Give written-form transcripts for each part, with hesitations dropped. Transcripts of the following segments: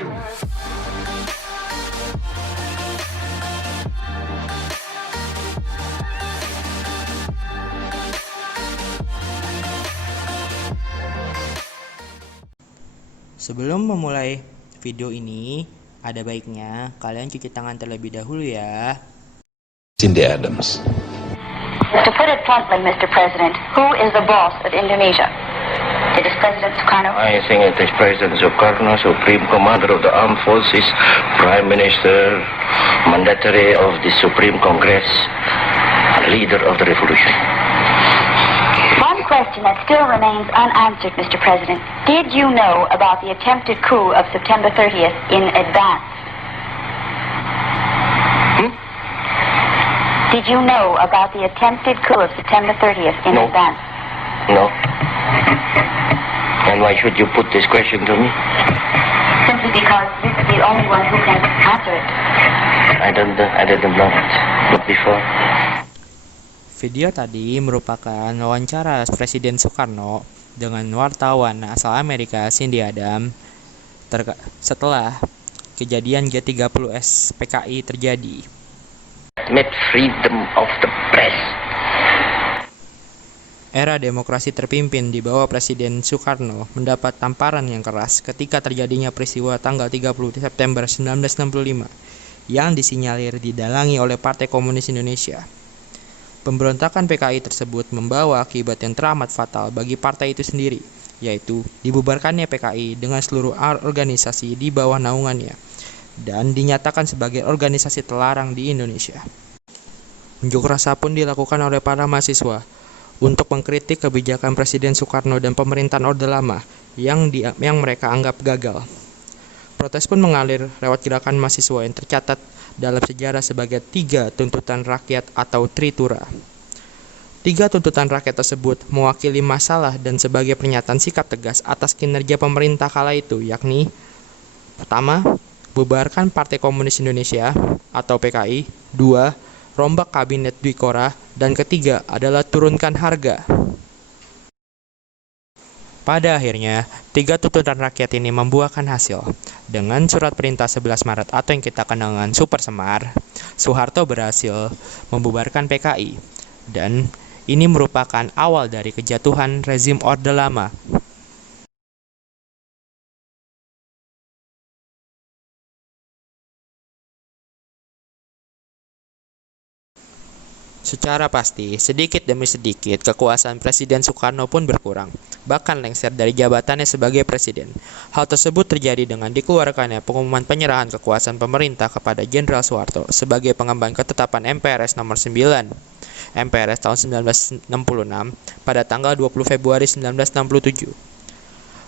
Sebelum memulai video ini, ada baiknya kalian cuci tangan terlebih dahulu ya. Cindy Adams. To put it bluntly, Mr. President, who is the boss of Indonesia? It is President Sukarno? I think it is President Sukarno, Supreme Commander of the Armed Forces, Prime Minister, Mandatory of the Supreme Congress, Leader of the Revolution. One question that still remains unanswered, Mr. President. Did you know about the attempted coup of September 30th in advance? Did you know about the attempted coup of September 30th in No. advance? No. And why should you put this question to me? Simply because this is the only one who can answer it. I didn't know it. But before. Video tadi merupakan wawancara Presiden Soekarno dengan wartawan asal Amerika Cindy Adams setelah kejadian G30S PKI terjadi. Met freedom of the press. Era demokrasi terpimpin di bawah Presiden Soekarno mendapat tamparan yang keras ketika terjadinya peristiwa tanggal 30 September 1965 yang disinyalir didalangi oleh Partai Komunis Indonesia. Pemberontakan PKI tersebut membawa akibat yang teramat fatal bagi partai itu sendiri, yaitu dibubarkannya PKI dengan seluruh organisasi di bawah naungannya dan dinyatakan sebagai organisasi terlarang di Indonesia. Unjuk rasa pun dilakukan oleh para mahasiswa untuk mengkritik kebijakan Presiden Soekarno dan pemerintahan Orde Lama yang mereka anggap gagal. Protes pun mengalir lewat gerakan mahasiswa yang tercatat dalam sejarah sebagai 3 tuntutan rakyat atau Tritura. 3 tuntutan rakyat tersebut mewakili masalah dan sebagai pernyataan sikap tegas atas kinerja pemerintah kala itu, yakni pertama, bubarkan Partai Komunis Indonesia atau PKI, 2, rombak kabinet Dwikora, dan ketiga adalah turunkan harga. Pada akhirnya, 3 tuntutan rakyat ini membuahkan hasil. Dengan surat perintah 11 Maret atau yang kita kenal dengan Super Semar, Soeharto berhasil membubarkan PKI. Dan ini merupakan awal dari kejatuhan rezim Orde Lama. Secara pasti, sedikit demi sedikit, kekuasaan Presiden Soekarno pun berkurang, bahkan lengser dari jabatannya sebagai presiden. Hal tersebut terjadi dengan dikeluarkannya pengumuman penyerahan kekuasaan pemerintah kepada Jenderal Soeharto sebagai pengemban ketetapan MPRS nomor 9 MPRS tahun 1966 pada tanggal 20 Februari 1967.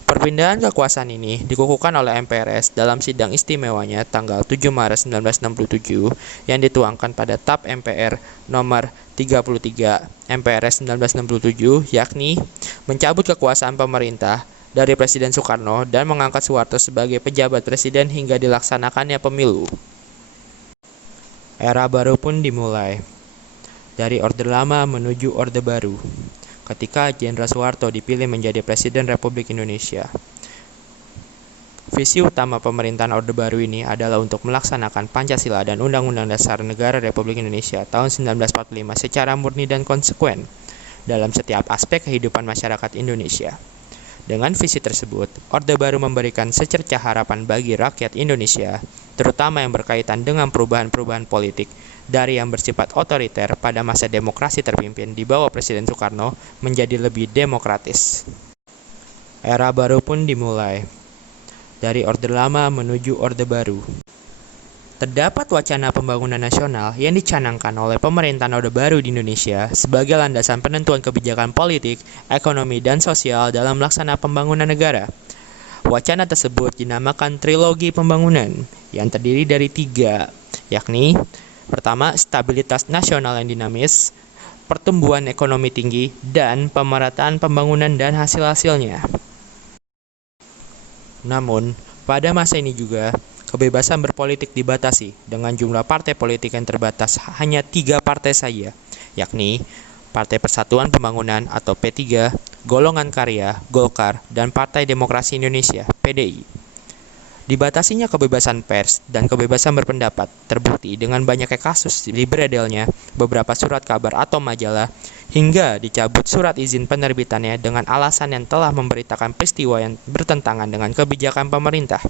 Perpindahan kekuasaan ini dikukuhkan oleh MPRS dalam sidang istimewanya tanggal 7 Maret 1967 yang dituangkan pada TAP MPR nomor 33 MPRS 1967, yakni mencabut kekuasaan pemerintah dari Presiden Soekarno dan mengangkat Soeharto sebagai pejabat presiden hingga dilaksanakannya pemilu. Era baru pun dimulai, dari Orde Lama menuju Orde Baru, ketika Jenderal Soeharto dipilih menjadi Presiden Republik Indonesia. Visi utama pemerintahan Orde Baru ini adalah untuk melaksanakan Pancasila dan Undang-Undang Dasar Negara Republik Indonesia tahun 1945 secara murni dan konsekuen dalam setiap aspek kehidupan masyarakat Indonesia. Dengan visi tersebut, Orde Baru memberikan secercah harapan bagi rakyat Indonesia, terutama yang berkaitan dengan perubahan-perubahan politik dari yang bersifat otoriter pada masa demokrasi terpimpin di bawah Presiden Soekarno menjadi lebih demokratis. Era baru pun dimulai, dari Orde Lama menuju Orde Baru. Terdapat wacana pembangunan nasional yang dicanangkan oleh pemerintahan Orde Baru di Indonesia sebagai landasan penentuan kebijakan politik, ekonomi, dan sosial dalam melaksanakan pembangunan negara. Wacana tersebut dinamakan Trilogi Pembangunan yang terdiri dari 3, yakni pertama, stabilitas nasional yang dinamis, pertumbuhan ekonomi tinggi, dan pemerataan pembangunan dan hasil-hasilnya. Namun, pada masa ini juga, kebebasan berpolitik dibatasi dengan jumlah partai politik yang terbatas hanya 3 partai saja, yakni Partai Persatuan Pembangunan atau P3, Golongan Karya, Golkar, dan Partai Demokrasi Indonesia, PDI. Dibatasinya kebebasan pers dan kebebasan berpendapat terbukti dengan banyaknya kasus di beredarnya beberapa surat kabar atau majalah hingga dicabut surat izin penerbitannya dengan alasan yang telah memberitakan peristiwa yang bertentangan dengan kebijakan pemerintah.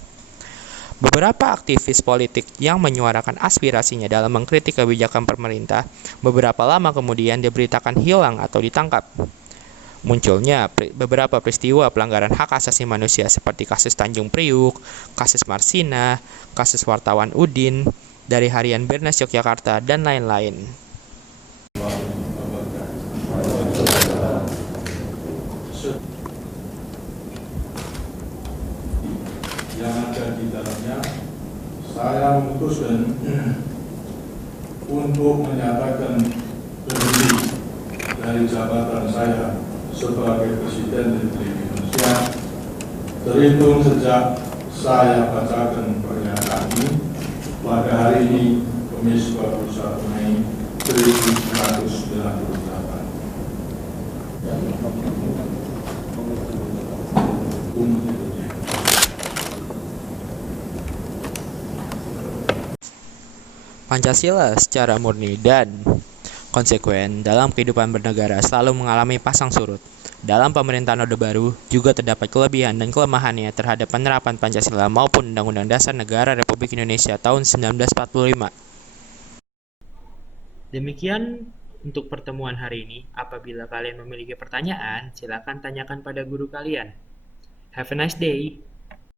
Beberapa aktivis politik yang menyuarakan aspirasinya dalam mengkritik kebijakan pemerintah beberapa lama kemudian diberitakan hilang atau ditangkap. Munculnya beberapa peristiwa pelanggaran hak asasi manusia seperti kasus Tanjung Priuk, kasus Marsina, kasus wartawan Udin, dari harian Bernas Yogyakarta, dan lain-lain. Yang ada di dalamnya, saya memutuskan untuk menyatakan berhenti dari jabatan saya sebagai Presiden Republik Indonesia terhitung sejak saya bacakan pernyataan ini pada hari ini, Kamis 21 Mei 1998. Pancasila secara murni dan konsekuen dalam kehidupan bernegara selalu mengalami pasang surut. Dalam pemerintahan Orde Baru juga terdapat kelebihan dan kelemahannya terhadap penerapan Pancasila maupun Undang-Undang Dasar Negara Republik Indonesia tahun 1945. Demikian untuk pertemuan hari ini. Apabila kalian memiliki pertanyaan, silakan tanyakan pada guru kalian. Have a nice day.